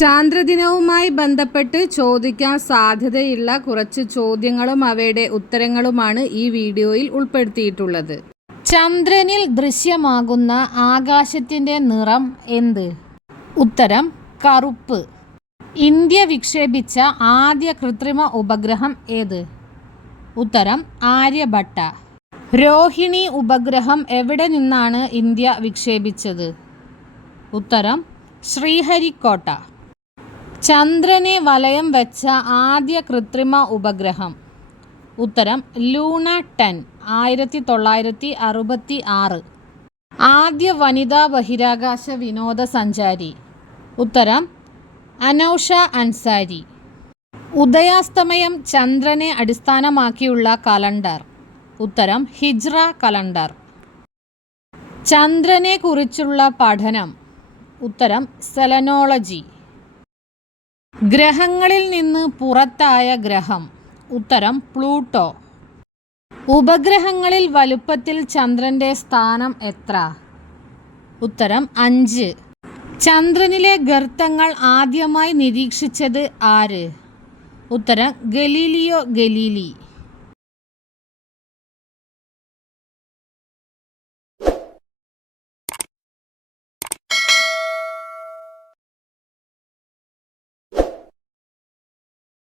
ചാന്ദ്രദിനവുമായി ബന്ധപ്പെട്ട് ചോദിക്കാൻ സാധ്യതയുള്ള കുറച്ച് ചോദ്യങ്ങളും അവയുടെ ഉത്തരങ്ങളുമാണ് ഈ വീഡിയോയിൽ ഉൾപ്പെടുത്തിയിട്ടുള്ളത്. ചന്ദ്രനിൽ ദൃശ്യമാകുന്ന ആകാശത്തിൻ്റെ നിറം എന്ത്? ഉത്തരം കറുപ്പ്. ഇന്ത്യ വിക്ഷേപിച്ച ആദ്യ കൃത്രിമ ഉപഗ്രഹം ഏത്? ഉത്തരം ആര്യഭട്ട. രോഹിണി ഉപഗ്രഹം എവിടെ നിന്നാണ് ഇന്ത്യ വിക്ഷേപിച്ചത്? ഉത്തരം ശ്രീഹരിക്കോട്ട. ചന്ദ്രനെ വലയം വെച്ച ആദ്യ കൃത്രിമ ഉപഗ്രഹം? ഉത്തരം ലൂണ 10 1966. ആദ്യ വനിതാ ബഹിരാകാശ വിനോദസഞ്ചാരി? ഉത്തരം അനൗഷ അൻസാരി. ഉദയാസ്തമയം ചന്ദ്രനെ അടിസ്ഥാനമാക്കിയുള്ള കലണ്ടർ? ഉത്തരം ഹിജ്റ കലണ്ടർ. ചന്ദ്രനെ കുറിച്ചുള്ള പഠനം? ഉത്തരം സെലനോളജി. ഗ്രഹങ്ങളിൽ നിന്ന് പുറത്തായ ഗ്രഹം? ഉത്തരം പ്ലൂട്ടോ. ഉപഗ്രഹങ്ങളിൽ വലുപ്പത്തിൽ ചന്ദ്രൻ്റെ സ്ഥാനം എത്ര? ഉത്തരം 5. ചന്ദ്രനിലെ ഗർത്തങ്ങൾ ആദ്യമായി നിരീക്ഷിച്ചത് ആര്? ഉത്തരം ഗലീലിയോ ഗലീലി.